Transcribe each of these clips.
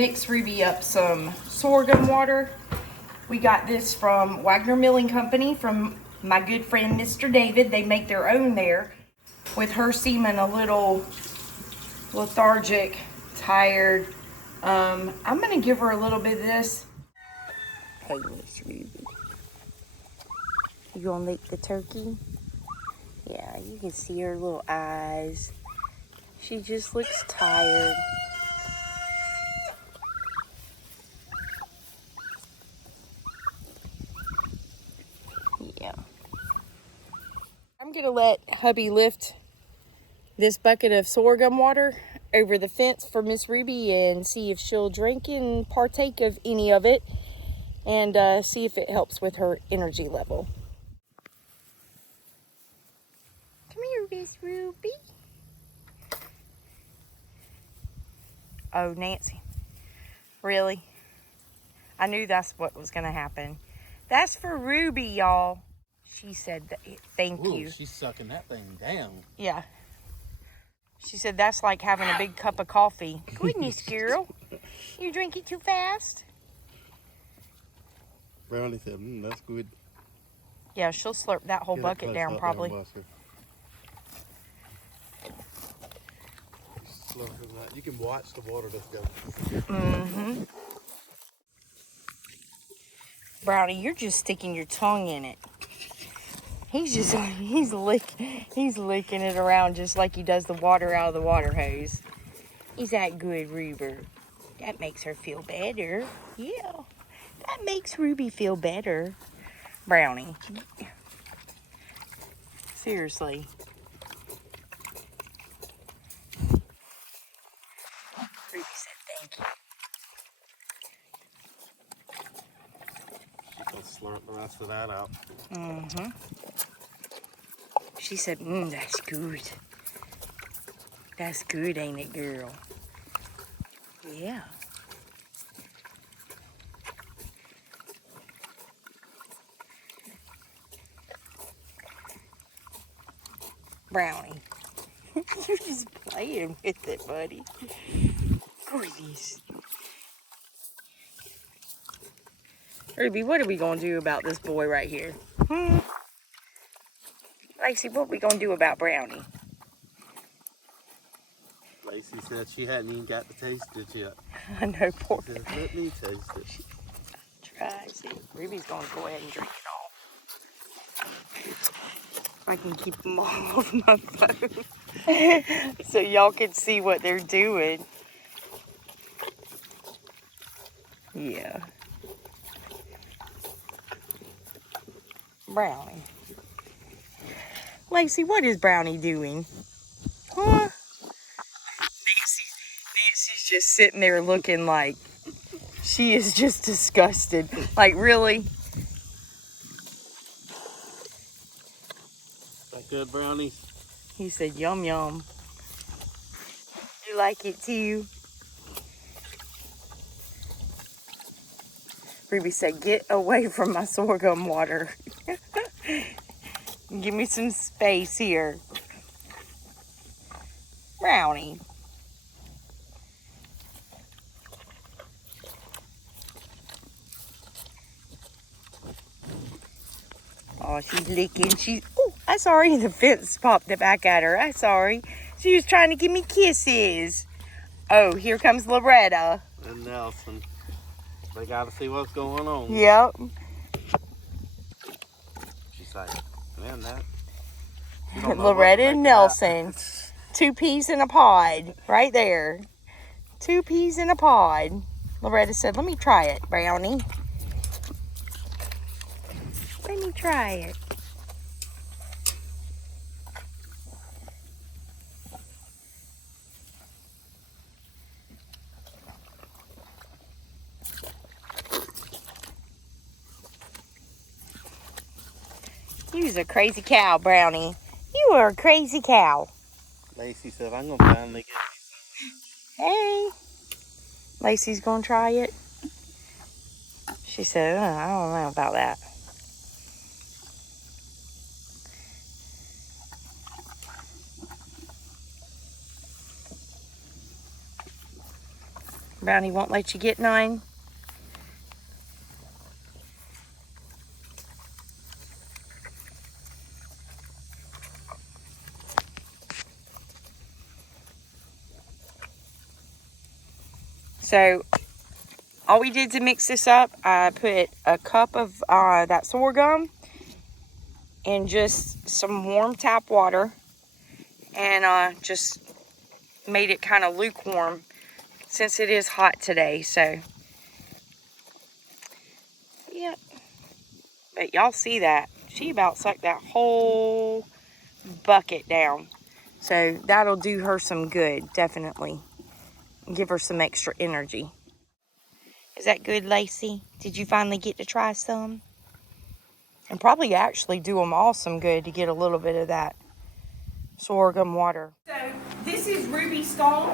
mix Ruby up some sorghum water. We got this from Wagener Milling Company from my good friend Mr. David. They make their own there. With her seeming a little lethargic, tired, I'm gonna give her a little bit of this. Hey, Miss Ruby. You gonna lick the turkey? Yeah, you can see her little eyes. She just looks tired. Yeah. I'm gonna let hubby lift this bucket of sorghum water over the fence for Miss Ruby and see if she'll drink and partake of any of it, and see if it helps with her energy level. Come here, Miss Ruby. Oh, Nancy. Really? I knew that's what was going to happen. That's for Ruby, y'all. She said thank you. She's sucking that thing down. Yeah. She said that's like having a big cup of coffee. Goodness, girl. You drink it too fast? Brownie said, that's good. Yeah, she'll slurp that whole bucket down probably. You can watch the water just go. Mm-hmm. Brownie, you're just sticking your tongue in it. He's licking it around just like he does the water out of the water hose. Is that good, Ruby? That makes her feel better. Yeah, that makes Ruby feel better. Brownie. Seriously. Ruby said thank you. Let's slurp the rest of that out. Mm-hmm. She said, that's good. That's good, ain't it, girl? Yeah. Brownie. You're just playing with it, buddy. Goodness. Ruby, what are we going to do about this boy right here? Lacey, what are we going to do about Brownie? Lacey said she hadn't even got to taste it yet. I know, poor. She said, let me taste it. Try. See, Ruby's going to go ahead and drink it all. If I can keep them all off my phone. So y'all can see what they're doing. Yeah. Brownie. Lacey, what is Brownie doing? Huh? Nancy's just sitting there looking like she is just disgusted. Like, really? That good, Brownie? He said, yum, yum. You like it too? Ruby said, get away from my sorghum water. Give me some space here. Brownie. Oh, she's licking. Oh, I'm sorry. The fence popped it back at her. I'm sorry. She was trying to give me kisses. Oh, here comes Loretta. And Nelson. They got to see what's going on. Yep. She's like, man, that. Loretta and Nelson. 2 peas in a pod. Right there. 2 peas in a pod. Loretta said, let me try it, Brownie. Let me try it. You's a crazy cow, Brownie. You are a crazy cow. Lacey said, I'm going to finally get you. Hey. Lacey's going to try it. She said, I don't know about that. Brownie won't let you get none. So all we did to mix this up, I put a cup of that sorghum in just some warm tap water and just made it kind of lukewarm since it is hot today. So yeah, but y'all see that she about sucked that whole bucket down, so that'll do her some good, definitely give her some extra energy. Is that good, Lacey? Did you finally get to try some? And probably actually do them all some good to get a little bit of that sorghum water. So this is Ruby's stall.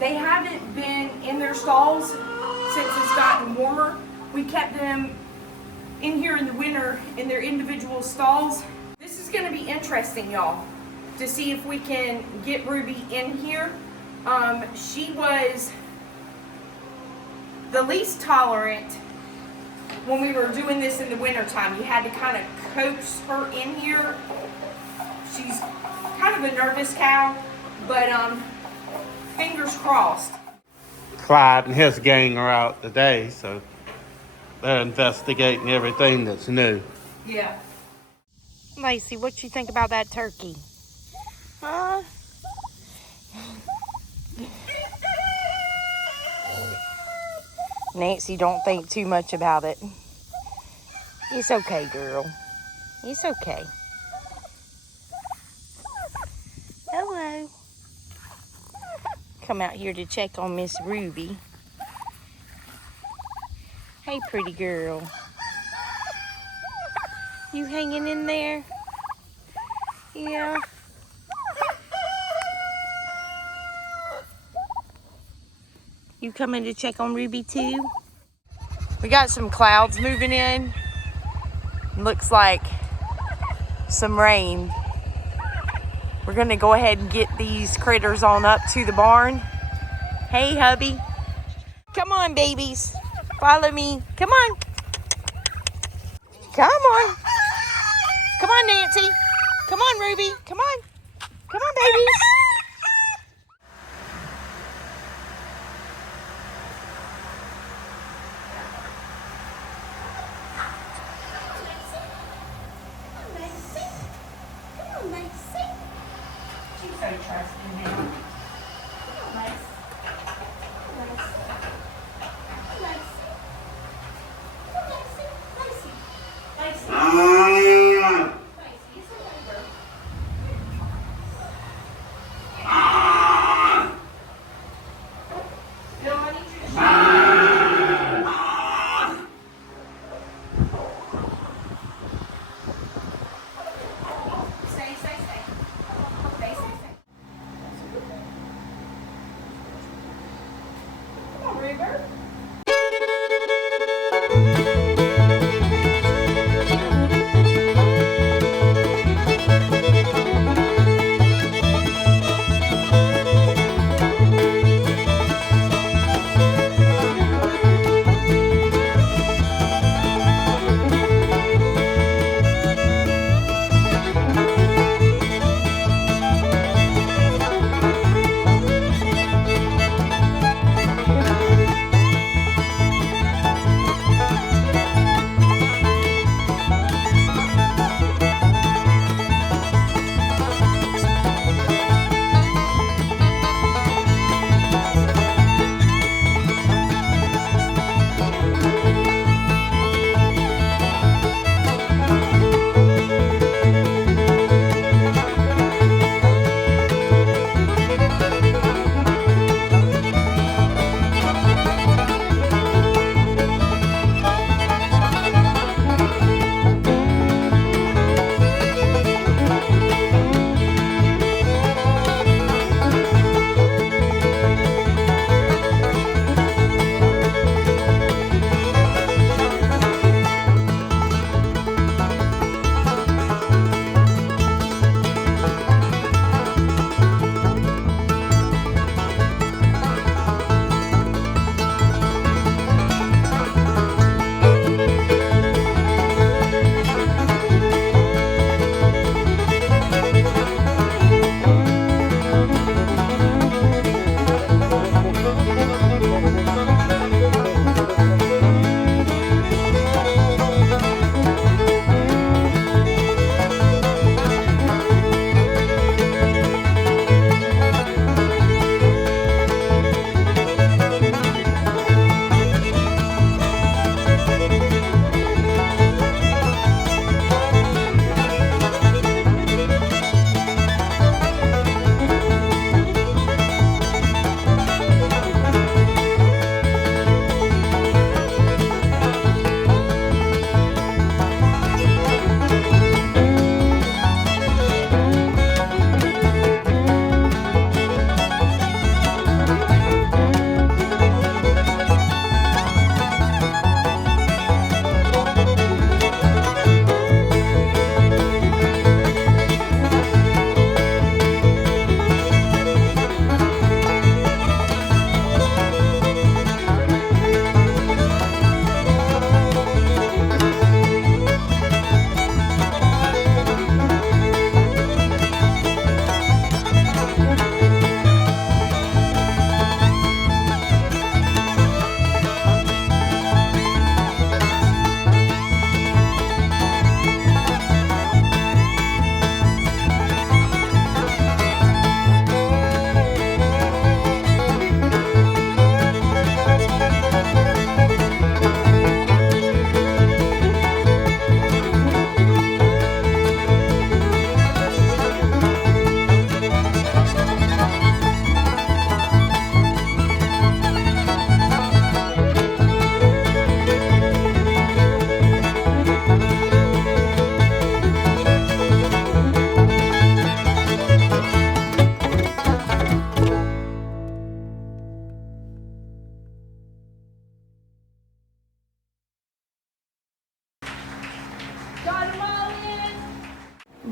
They haven't been in their stalls since it's gotten warmer. We kept them in here in the winter in their individual stalls. This is going to be interesting, y'all, to see if we can get Ruby in here. She was the least tolerant when we were doing this in the winter time. You had to kind of coax her in here. She's kind of a nervous cow, but fingers crossed. Clyde and his gang are out today, so they're investigating everything that's new. Yeah. Lacey, what you think about that turkey? Huh? Nancy don't think too much about it. It's okay, girl. It's okay. Hello. Come out here to check on Miss Ruby. Hey, pretty girl. You hanging in there? Yeah. You coming to check on Ruby too? We got some clouds moving in. Looks like some rain. We're gonna go ahead and get these critters on up to the barn. Hey, hubby. Come on, babies. Follow me. Come on. Come on. Come on, Nancy. Come on, Ruby. Come on. Come on, babies.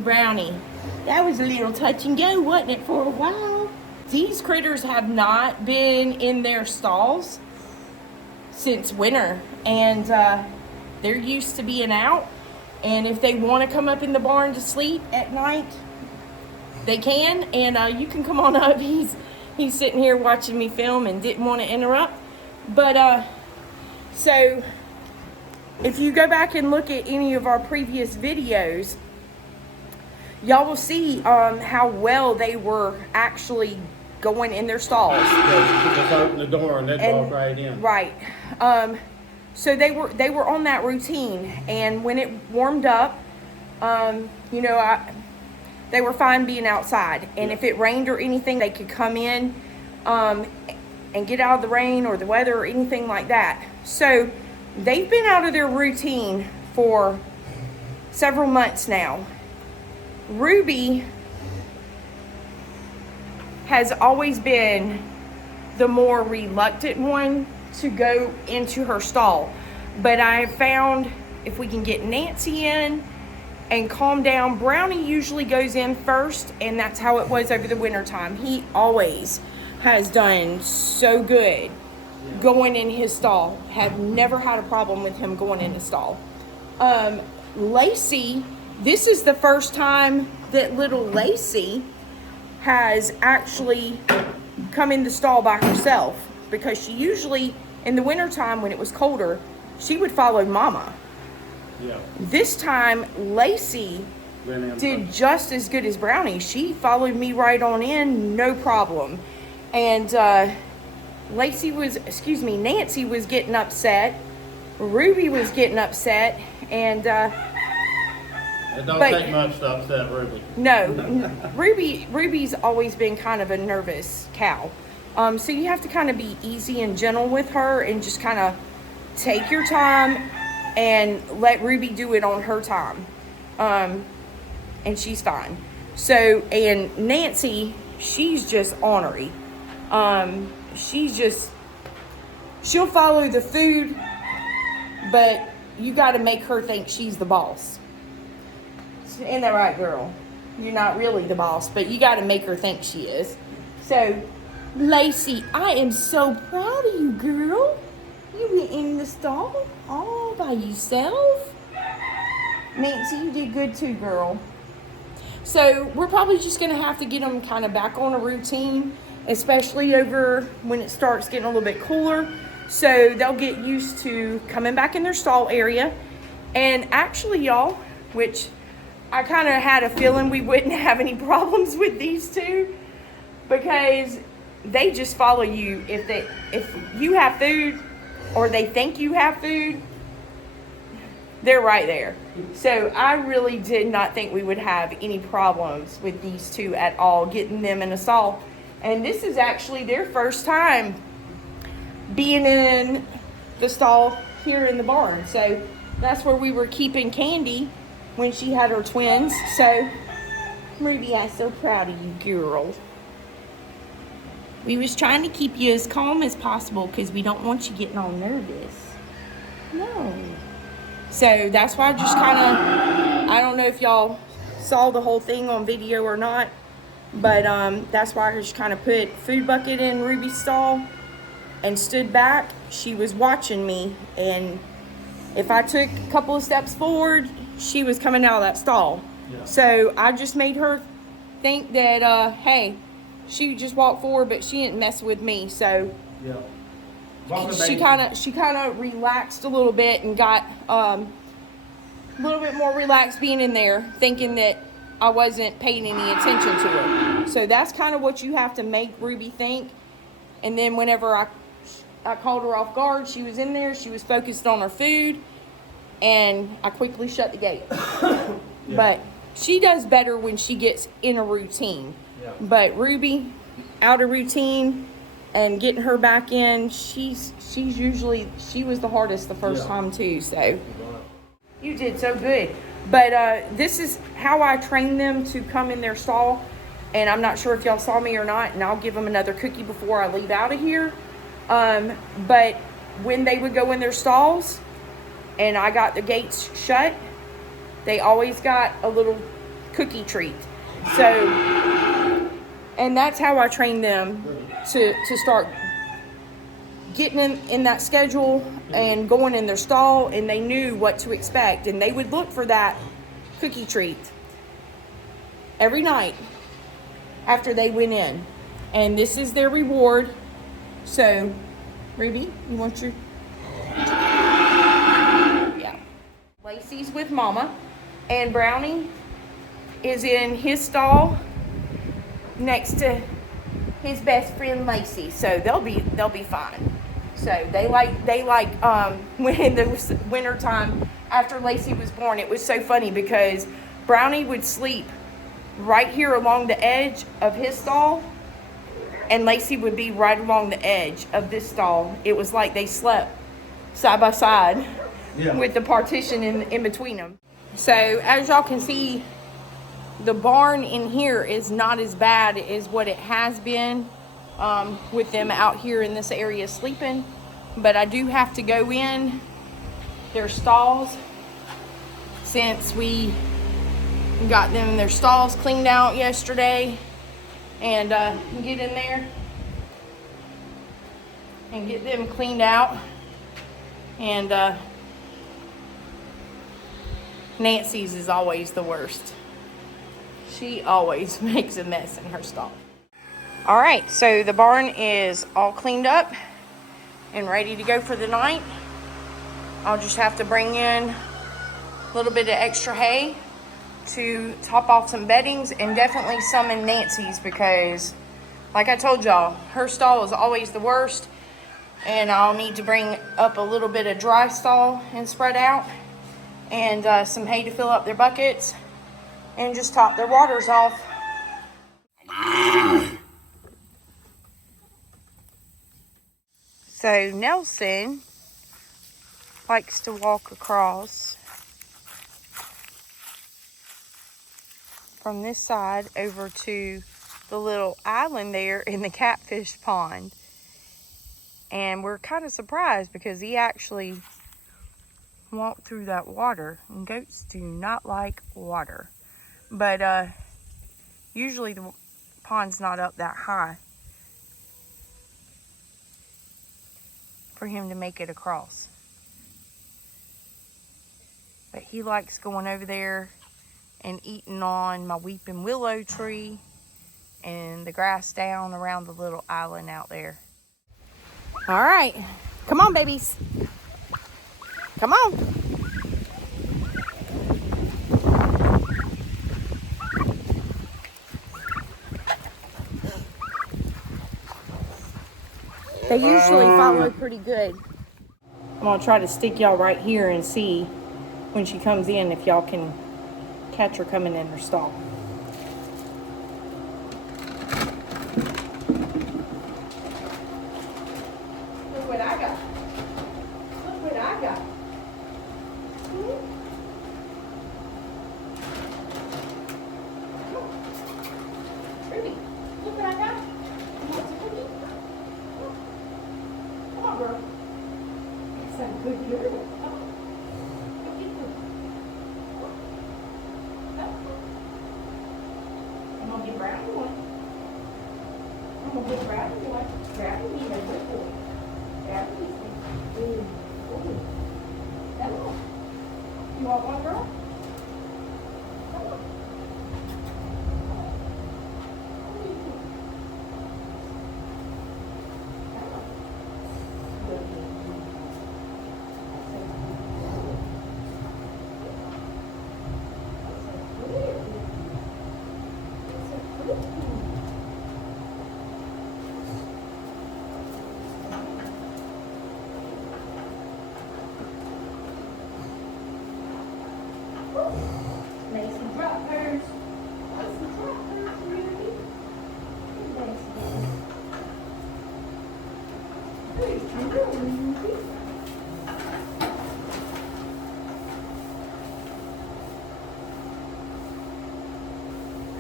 Brownie. That was a little touch and go, wasn't it, for a while? These critters have not been in their stalls since winter, and they're used to being out. And if they want to come up in the barn to sleep at night, they can. And you can come on up. He's sitting here watching me film and didn't want to interrupt. But so if you go back and look at any of our previous videos, y'all will see how well they were actually going in their stalls. Yeah, just open the door and they'd walk right in. Right. So they were on that routine, and when it warmed up, you know, they were fine being outside. And if it rained or anything, they could come in and get out of the rain or the weather or anything like that. So they've been out of their routine for several months now. Ruby has always been the more reluctant one to go into her stall. But I found if we can get Nancy in and calm down, Brownie usually goes in first, and that's how it was over the winter time. He always has done so good going in his stall. Have never had a problem with him going in his stall. Lacey, this is the first time that little Lacey has actually come in the stall by herself, because she usually, in the wintertime when it was colder, she would follow Mama. Yeah. This time, Lacey did just as good as Brownie. She followed me right on in, no problem. And Nancy was getting upset. Ruby was getting upset, and it don't take much to upset Ruby. No, Ruby's always been kind of a nervous cow. So you have to kind of be easy and gentle with her and just kind of take your time and let Ruby do it on her time. And she's fine. So, and Nancy, she's just ornery. She'll follow the food, but you got to make her think she's the boss. Ain't that right, girl? You're not really the boss, but you got to make her think she is. So, Lacey, I am so proud of you, girl. You went in the stall all by yourself. Nancy, you did good too, girl. So, we're probably just going to have to get them kind of back on a routine, especially over when it starts getting a little bit cooler. So, they'll get used to coming back in their stall area. And actually, y'all, which I kind of had a feeling we wouldn't have any problems with these two, because they just follow you. If you have food or they think you have food, they're right there. So I really did not think we would have any problems with these two at all, getting them in a stall. And this is actually their first time being in the stall here in the barn. So that's where we were keeping Candy when she had her twins. So, Ruby, I'm so proud of you, girl. We was trying to keep you as calm as possible because we don't want you getting all nervous. No. So, that's why I just kind of, I don't know if y'all saw the whole thing on video or not, but that's why I just kind of put food bucket in Ruby's stall and stood back. She was watching me, and if I took a couple of steps forward, she was coming out of that stall. Yeah. So I just made her think that, hey, she just walked forward, but she didn't mess with me. So yeah. She kind of relaxed a little bit and got a little bit more relaxed being in there, thinking that I wasn't paying any attention to her. So that's kind of what you have to make Ruby think. And then whenever I called her off guard, she was in there, she was focused on her food, and I quickly shut the gate. Yeah. But she does better when she gets in a routine. Yeah. But Ruby, out of routine and getting her back in, she was the hardest the first time too. So you did so good. But this is how I train them to come in their stall. And I'm not sure if y'all saw me or not, and I'll give them another cookie before I leave out of here. But when they would go in their stalls and I got the gates shut, they always got a little cookie treat. So, and that's how I trained them to start getting in that schedule and going in their stall, and they knew what to expect, and they would look for that cookie treat every night after they went in, and this is their reward. So Ruby, you want your yeah. Lacey's with Mama, and Brownie is in his stall next to his best friend Lacey. So they'll be fine. So they like when in the winter time after Lacey was born, it was so funny because Brownie would sleep right here along the edge of his stall, and Lacey would be right along the edge of this stall. It was like they slept side by side, yeah, with the partition in between them. So as y'all can see, the barn in here is not as bad as what it has been with them out here in this area sleeping. But I do have to go in their stalls since we got them their stalls cleaned out yesterday, and get in there and get them cleaned out. And Nancy's is always the worst. She always makes a mess in her stall. All right, so the barn is all cleaned up and ready to go for the night. I'll just have to bring in a little bit of extra hay to top off some beddings, and definitely some in Nancy's, because like I told y'all, her stall is always the worst, and I'll need to bring up a little bit of dry stall and spread out, and some hay to fill up their buckets, and just top their waters off. So Nelson likes to walk across from this side over to the little island there in the catfish pond. And we're kind of surprised because he actually walked through that water, and goats do not like water. But usually the pond's not up that high for him to make it across. But he likes going over there and eating on my weeping willow tree and the grass down around the little island out there. All right, come on, babies. Come on. They usually follow pretty good. I'm gonna try to stick y'all right here and see when she comes in if y'all can catch her coming in her stall. Look what I got. Look what I got. Ruby, look what I got. You want some cookie? Come on, girl. That's a good girl. I'm gonna get Brownie one. I'm gonna get Brownie one. Brownie needs a good boy. Brownie needs one. Ooh. Come on. You want one, girl? Come on. Make some drop hers. Some drop hers, Ruby.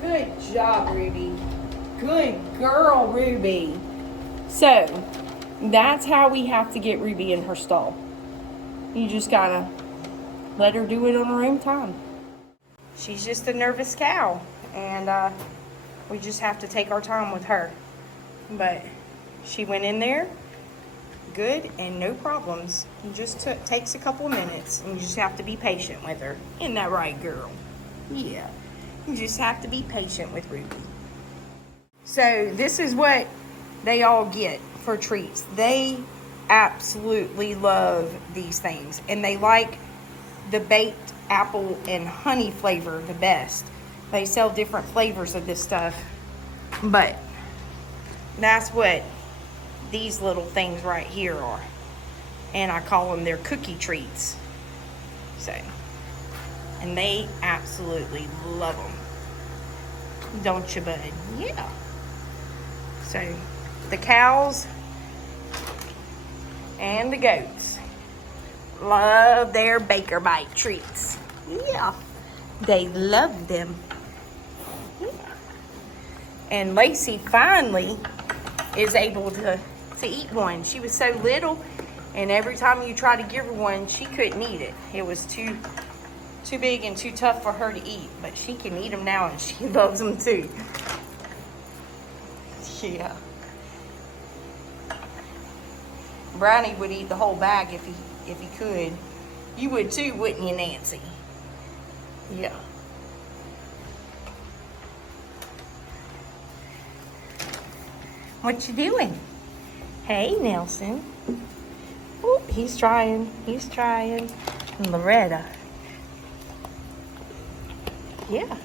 Good job, Ruby. Good girl, Ruby. So, that's how we have to get Ruby in her stall. You just gotta let her do it on her own time. she's just a nervous cow, and we just have to take our time with her. But she went in there good and no problems. It just takes a couple of minutes, and you just have to be patient with her. Isn't that right, girl? Yeah. You just have to be patient with Ruby. So this is what they all get for treats. They absolutely love these things, and they like the baked apple and honey flavor the best. They sell different flavors of this stuff, but that's what these little things right here are, and I call them their cookie treats. So, and they absolutely love them, don't you, bud? Yeah. So the cows and the goats love their Baker Bite treats. Yeah, they love them. Yeah. And Lacey finally is able to eat one. She was so little, and every time you try to give her one, she couldn't eat it. It was too big and too tough for her to eat, but she can eat them now, and she loves them too. Yeah. Brownie would eat the whole bag if he could. You would too, wouldn't you, Nancy? Yeah. What you doing? Hey, Nelson. Ooh, he's trying. He's trying. And Loretta. Yeah.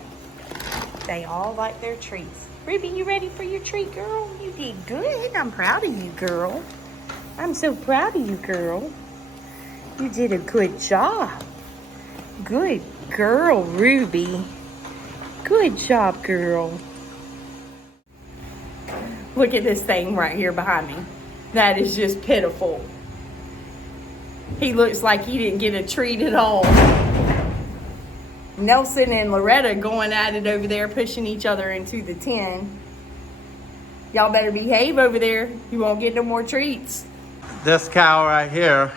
They all like their treats. Ruby, you ready for your treat, girl? You did good. I'm proud of you, girl. I'm so proud of you, girl. You did a good job. Good girl, Ruby. Good job, girl. Look at this thing right here behind me. That is just pitiful. He looks like he didn't get a treat at all. Nelson and Loretta going at it over there, pushing each other into the tin. Y'all better behave over there. You won't get no more treats. This cow right here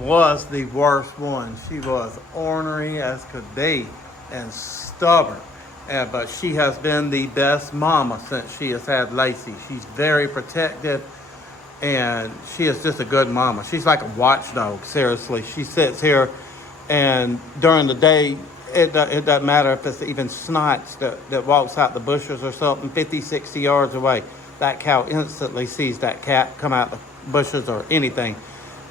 was the worst one. She was ornery as could be and stubborn. But she has been the best mama since she has had Lacey. She's very protective, and she is just a good mama. She's like a watchdog, seriously. She sits here, and during the day, it doesn't matter if it's even snites that walks out the bushes or something 50, 60 yards away. That cow instantly sees that cat come out the bushes or anything.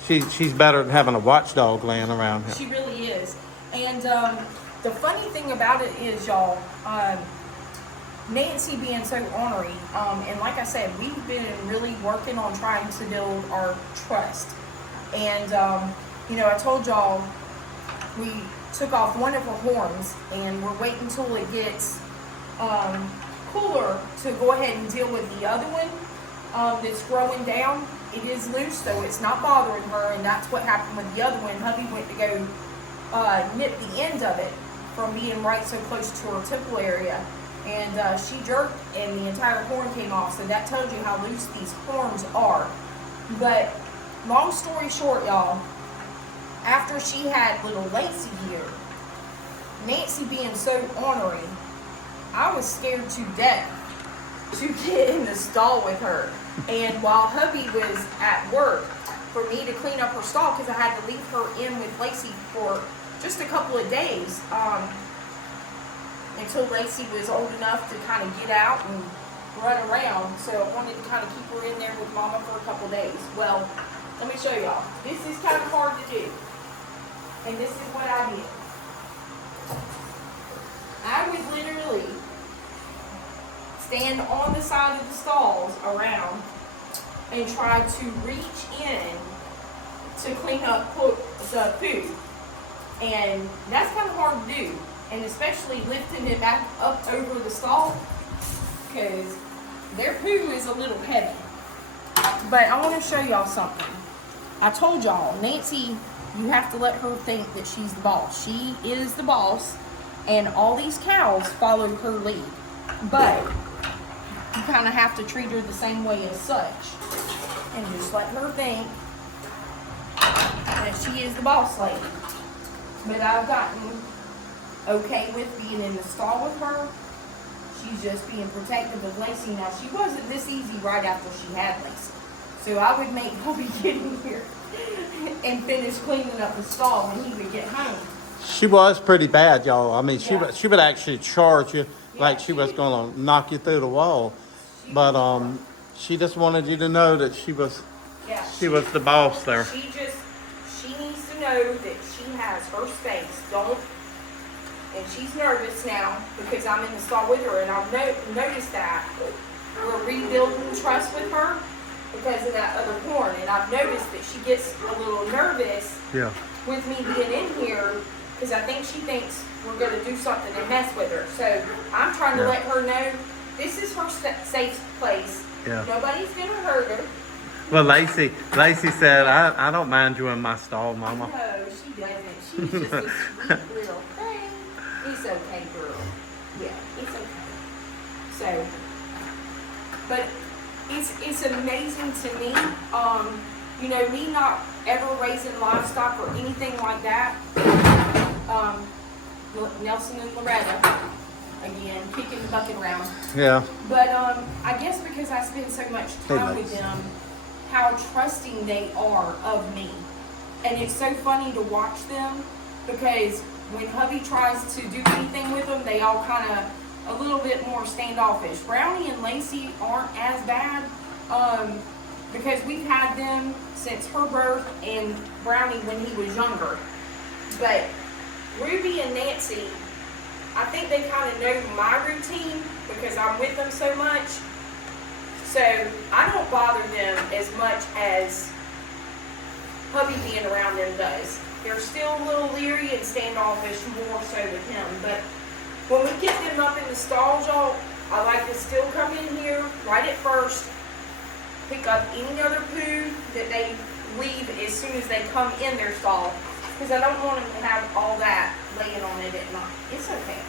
She's better than having a watchdog laying around here. She really is. And the funny thing about it is, y'all, Nancy being so ornery, and like I said, we've been really working on trying to build our trust. And, you know, I told y'all we took off one of her horns, and we're waiting until it gets cooler to go ahead and deal with the other one that's growing down. It is loose, so it's not bothering her, and that's what happened with the other one. Hubby went to go nip the end of it from being right so close to her temple area, and she jerked, and the entire horn came off. So that tells you how loose these horns are. But long story short, y'all, after she had little Lacey here, Nancy being so ornery, I was scared to death to get in the stall with her. And while hubby was at work, for me to clean up her stall, because I had to leave her in with Lacey for just a couple of days, until Lacey was old enough to kind of get out and run around. So I wanted to kind of keep her in there with Mama for a couple of days. Well, let me show y'all. This is kind of hard to do. And this is what I did. I would literally stand on the side of the stalls around and try to reach in to clean up the poo. And that's kind of hard to do. And especially lifting it back up over the stall, because their poo is a little heavy. But I want to show y'all something. I told y'all, Nancy, you have to let her think that she's the boss. She is the boss, and all these cows follow her lead. But you kind of have to treat her the same way as such, and just let her think that she is the boss lady. But I've gotten okay with being in the stall with her. She's just being protective of Lacey. Now, she wasn't this easy right after she had Lacey. So I would make Hubby get in here and finish cleaning up the stall when he would get home. She was pretty bad, y'all. I mean, Yeah. she would actually charge you like Yeah, she was gonna knock you through the wall. But she just wanted you to know that she was the boss there. She needs to know that she has her space. And she's nervous now because I'm in the stall with her, and I've noticed that we're rebuilding trust with her because of that other corn, and I've noticed that she gets a little nervous with me being in here because I think she thinks we're going to do something and mess with her. So I'm trying to let her know this is her safe place. Yeah. Nobody's going to hurt her. Well, Lacey said, I don't mind you in my stall, Mama. No, she doesn't. She's just a sweet little thing. It's okay, girl. Yeah, it's okay. So, but it's amazing to me. You know, me not ever raising livestock or anything like that. Nelson and Loretta, again, kicking the bucket around. Yeah. But I guess because I spend so much time with them, how trusting they are of me. And it's so funny to watch them because when Hubby tries to do anything with them, they all kind of a little bit more standoffish. Brownie and Lacey aren't as bad because we've had them since her birth and Brownie when he was younger. But Ruby and Nancy, I think they kind of know my routine because I'm with them so much. So I don't bother them as much as Hubby being around them does. They're still a little leery and standoffish more so with him. But when we get them up in the stalls, y'all, I like to still come in here right at first, pick up any other poo that they leave as soon as they come in their stall. Because I don't want them to have all that laying on it at night. It's okay.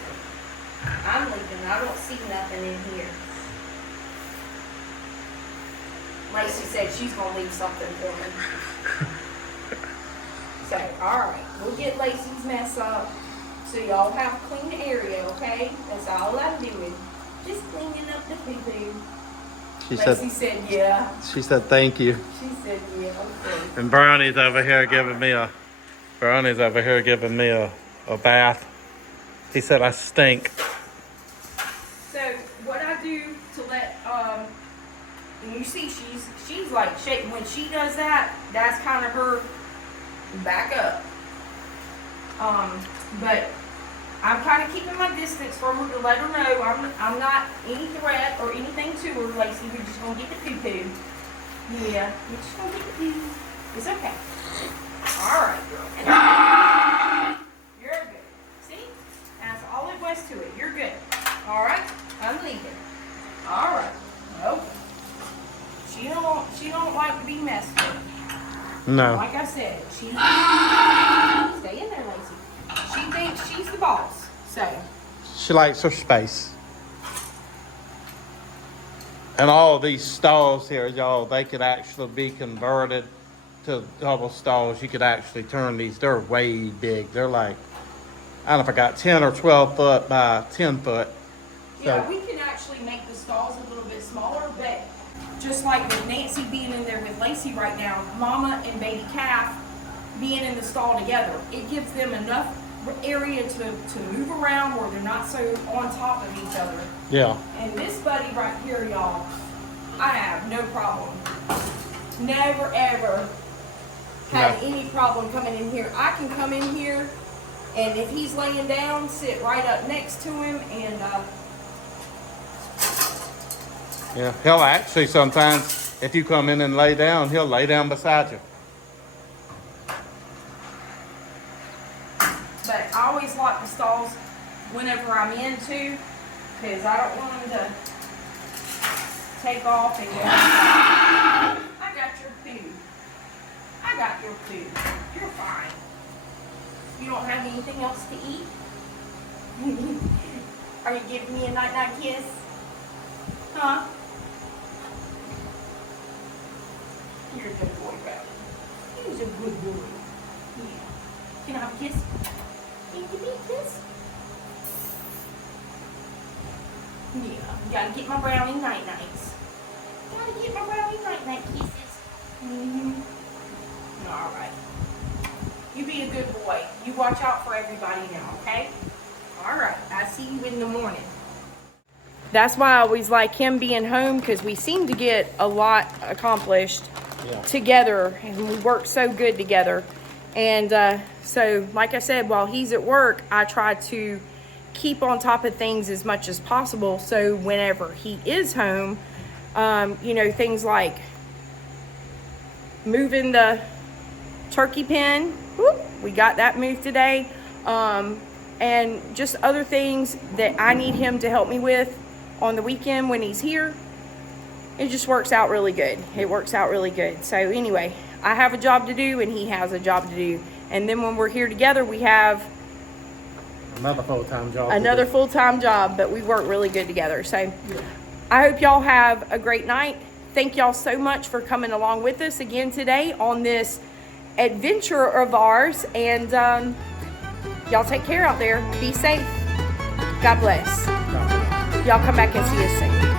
I'm leaving. I don't see nothing in here. Lacey said she's going to leave something for me. So, alright. We'll get Lacey's mess up so y'all have a clean area, okay? That's all I'm doing. Just cleaning up the poo-poo. Lacey said, yeah. She said, thank you. She said, yeah, okay. And Brownie's over here giving me a bath. He said I stink. So what I do to let and you see she's like shaking when she does that. That's kind of her back up. But I'm kind of keeping my distance from her to let her know I'm not any threat or anything to her. Lacey, we're just gonna get the poo poo. Yeah, we're just gonna get the poo. It's okay. All right, girl. You're good. See? That's all it was to it. You're good. All right. I'm leaving. All right. Nope. She don't like to be messed with. No. Like I said, stay in there, Lacey. She thinks she's the boss. So. She likes her space. And all of these stalls here, y'all, they could actually be converted to double stalls. You could actually turn these. They're way big. They're like, I don't know if I got 10 or 12 foot by 10 foot. So, yeah, we can actually make the stalls a little bit smaller, but just like with Nancy being in there with Lacey right now, Mama and baby calf being in the stall together, it gives them enough area to move around where they're not so on top of each other. yeah. And this buddy right here, y'all, I have no problem. Never ever had any problem coming in here. I can come in here, and if he's laying down, sit right up next to him, and Yeah, he'll actually sometimes, if you come in and lay down, he'll lay down beside you. but I always lock the stalls whenever I'm in too, because I don't want him to take off and go. I got your poo. I got your poo. You're fine. You don't have anything else to eat? Are you giving me a night-night kiss? Huh? You're a good boy, Brad. He's a good boy. Yeah. Can I have a kiss? Can you give me a kiss? Yeah, gotta get my brownie night nights. Gotta get my brownie night night kisses. All right. You be a good boy. You watch out for everybody now, okay? All right. I see you in the morning. That's why I always like him being home, because we seem to get a lot accomplished together, and we work so good together. And so, like I said, while he's at work, I try to keep on top of things as much as possible. So whenever he is home, you know, things like moving the turkey pen, whoop, we got that moved today, and just other things that I need him to help me with on the weekend when he's here. It just works out really good. It works out really good. So anyway, I have a job to do and he has a job to do, and then when we're here together, we have Another full-time job. another full-time job, but we work really good together. So I hope y'all have a great night. Thank y'all so much for coming along with us again today on this adventure of ours. And y'all take care out there. Be safe. God bless. Y'all come back and see us soon.